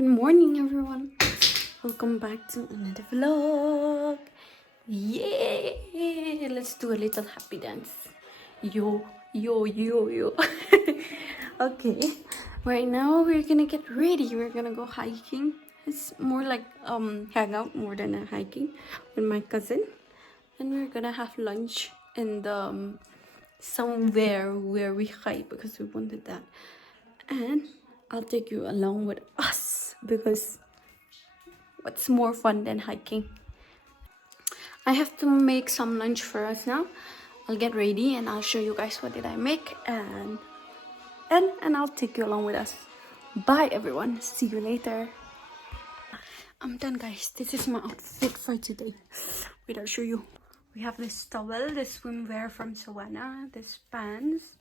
Good morning, everyone. Welcome back to another vlog. Yay! Let's do a little happy dance. Yo, yo, yo, yo. Okay. Right now we're gonna get ready. We're gonna go hiking. It's more like hangout more than a hiking with my cousin. And we're gonna have lunch in the somewhere where we hike because we wanted that. And I'll take you along with us because what's more fun than hiking? I have to make some lunch for us now. I'll get ready and I'll show you guys what did I make and I'll take you along with us. Bye everyone. See you later. I'm done, guys. This is my outfit for today. Wait, I'll show you. We have this towel, this swimwear from Savannah, this pants,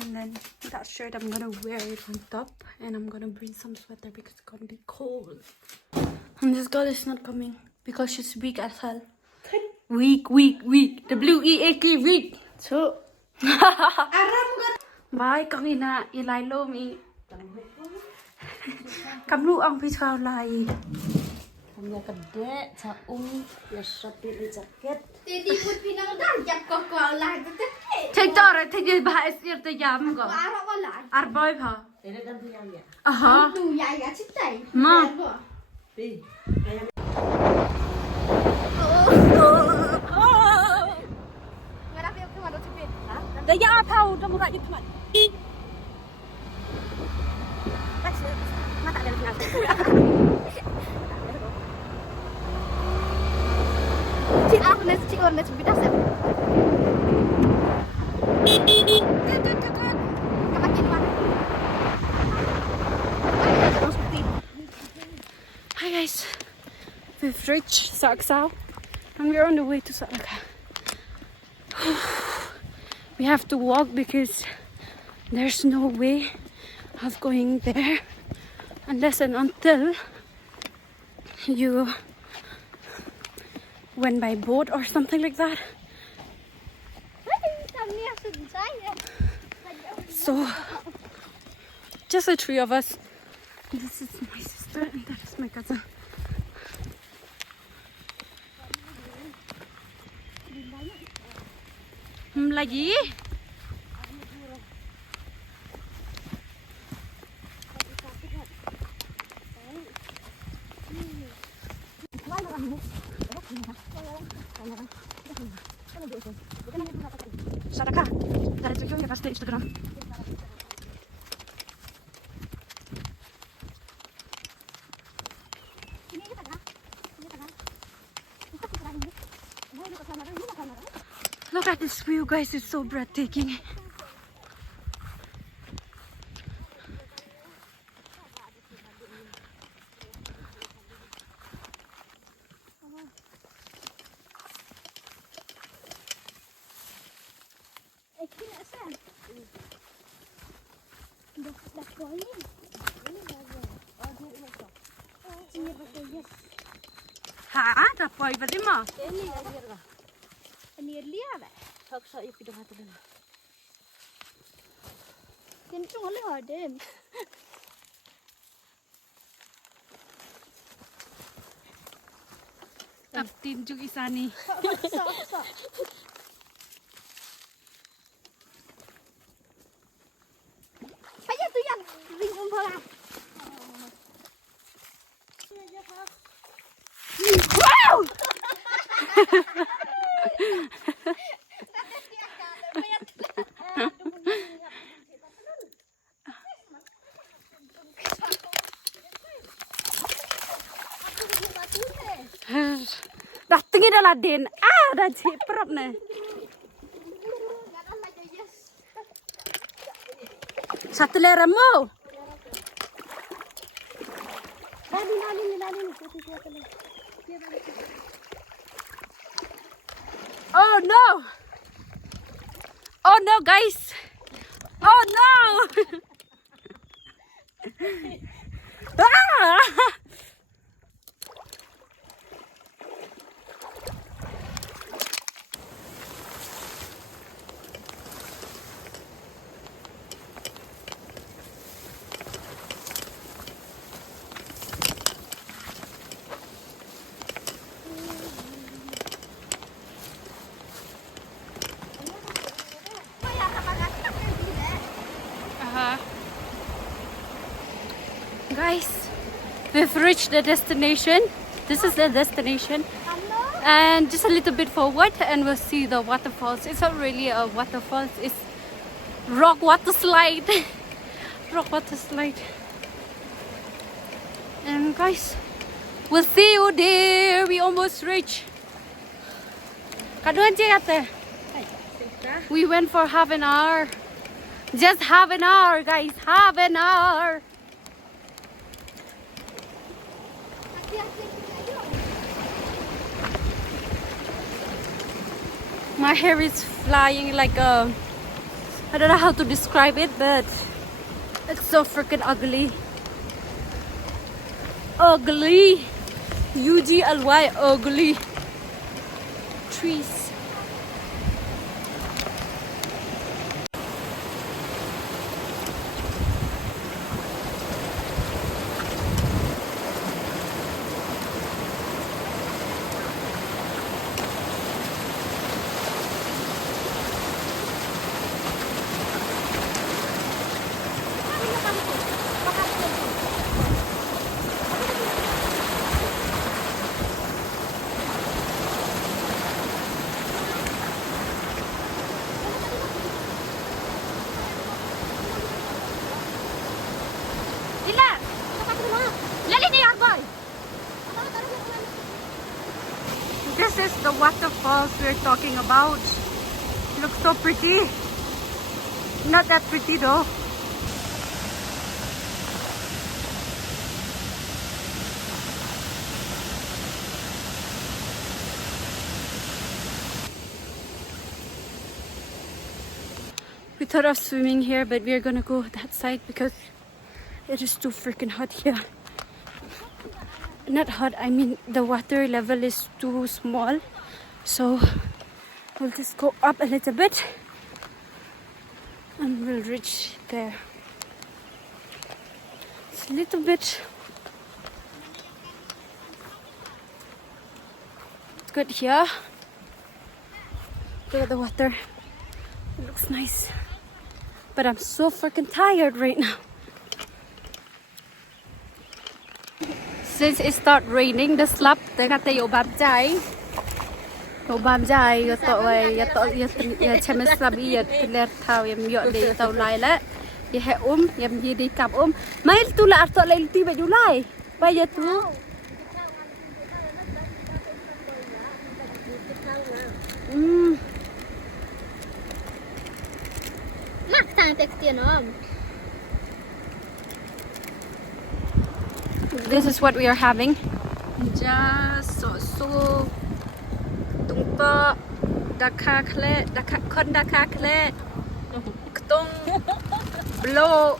and then that shirt I'm gonna wear it on top, and I'm gonna bring some sweater because it's gonna be cold. And this girl is not coming because she's weak as hell. Weak. W-E-A-K, weak. So bye, kami na ilay lo mi. Kamlu ang pisau lai. Kami kedek caung ya shopee di jaket. Jadi pun pinang dah jam kau lah tu tu. Take tor, take your bahas ir te jam ko. Arah kau lah. Arboy pha. Ini kan tu yang ya. Aha. Tu ya ya citai. Ma. Pi. Ngarap yang kemana tu pin? Da ya thau da murat ik man. Mata ada nak. Cik orang nak bidas ya. Kemakin mana? Hi guys, we've reached Saksao and we're on the way to Salaka. We have to walk because there's no way of going there unless and until you went by boat or something like that. So just the three of us. This is my sister and that is my cousin. Lagi? Sadaka, dari tu kau pasti Instagram. Look at this view, guys. It's so breathtaking. Ha? Tapos iba din mo? Nearly ada. Tak sa iyo pido hatu na. Kentung oleh ada. Taptin juga isani. Sok. Saya tu yang ring umpa. Wow! Dating adalah den. Dah cik perap ni. Satu lera mo. Oh no! Oh no, guys! Oh no! Ah! Guys, we've reached the destination. This is the destination. And just a little bit forward and we'll see the waterfalls. It's not really a waterfall, it's rock water slide. Rock water slide. And guys, we'll see you there. We almost reached. We went for half an hour. Just half an hour, guys. Half an hour. My hair is flying like a... I don't know how to describe it, but it's so freaking ugly. Ugly. UGLY, ugly. Trees. This is the waterfalls we're talking about. Looks so pretty. Not that pretty though. We thought of swimming here, but we're gonna go that side because it is too freaking hot here. Not hot, I mean the water level is too small. So we'll just go up a little bit and we'll reach there. It's a little bit good here. Look at the water. It looks nice. But I'm so freaking tired right now. Since it started raining, the slap they got the yobam jai. Yobam jai, you thought you chemi slap yet, let how you de tàu lai la. You have you de cap Mail to la thought like tea by you lie. By your two. This is what we are having. Just so tung to daka kle daka kon daka kle tung blow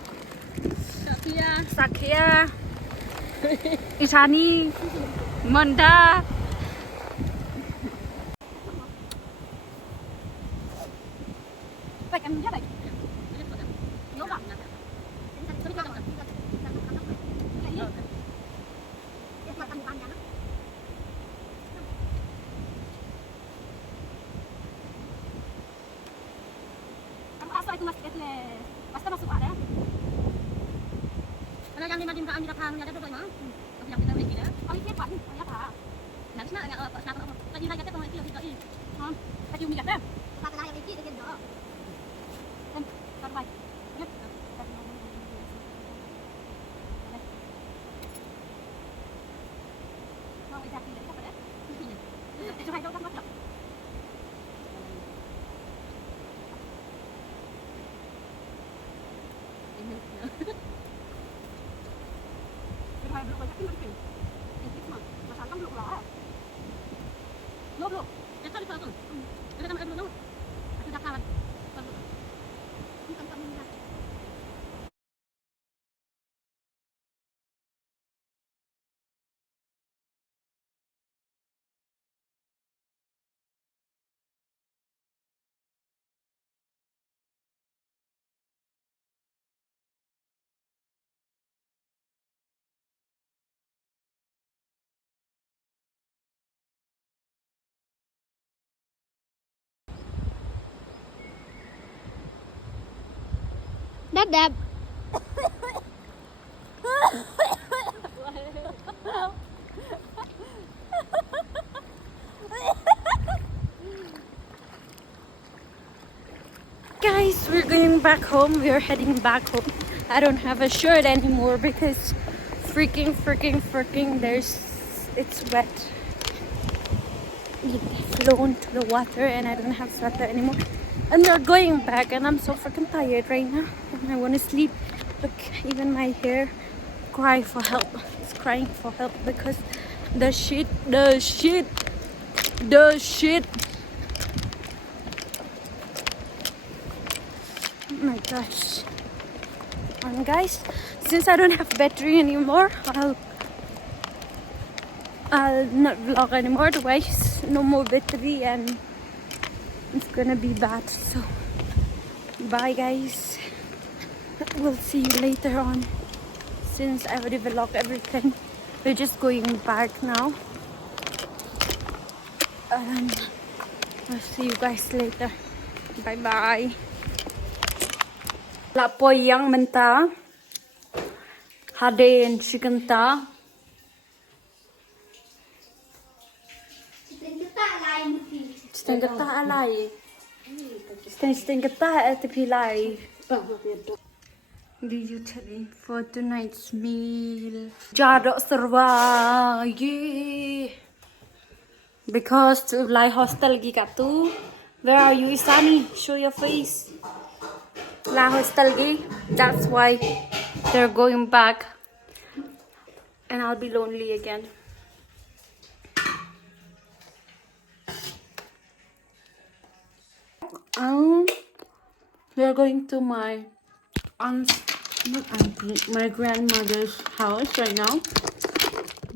sakya Ishani Manda. Basta masuk ada. Kalau yang lima jam kita paham ada berapa? Yang kita beli dia. Oh ini apa? Ini apa? Nanti nak apa? Lagi lagi kita mau itu ini. Tadi umi kata. Kata yang itu dengan doa. Dan terbaik. Mau ijazah dari apa dah? Itu hai doa kan? Đáp đáp. going back home. We are heading back home. I don't have a shirt anymore because freaking it's wet. It flown to the water and I don't have sweater anymore. And we're going back and I'm so freaking tired right now. And I want to sleep. Look, even my hair cry for help. It's crying for help because the shit. Oh my gosh. And guys, since I don't have battery anymore, I'll not vlog anymore. Otherwise, no more battery and it's gonna be bad. So bye guys. We'll see you later on. Since I already vlogged everything, we're just going back now. I'll see you guys later. Bye bye. La po yang menta. Haden shikanta. Stengkata alai. Stengkata at the pilai. Literally for tonight's meal. Jado serva. Yeah. Because to lie hostel gikatu. Where are you, Isani? Show your face. La hostel gi. That's why they're going back. And I'll be lonely again. We're going to my my grandmother's house right now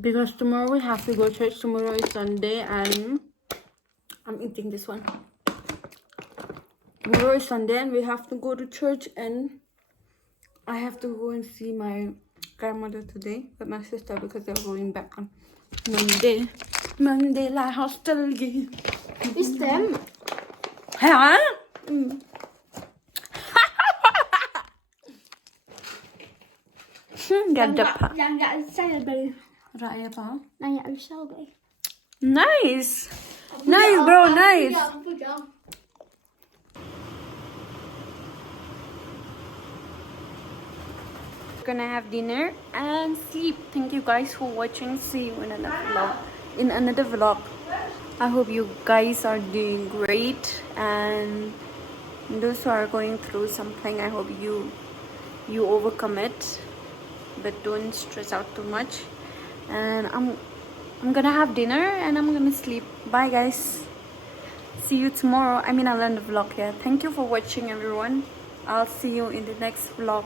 because tomorrow we have to go to church. Tomorrow is Sunday and I'm eating this one. Tomorrow is Sunday and we have to go to church and I have to go and see my grandmother today with my sister because they're going back on Monday. Monday la hostel gi. It's them. Hả? Ganda pa. Yang gak saya beli. Raya pa. Nanya usah guys. Nice. Nice bro, nice. Gonna have dinner and sleep. Thank you guys for watching. See you in another vlog. I hope you guys are doing great and those who are going through something, I hope you overcome it, but don't stress out too much. And I'm gonna have dinner and I'm gonna sleep. Bye guys. See you tomorrow. I'll end the vlog here. Thank you for watching everyone. I'll see you in the next vlog.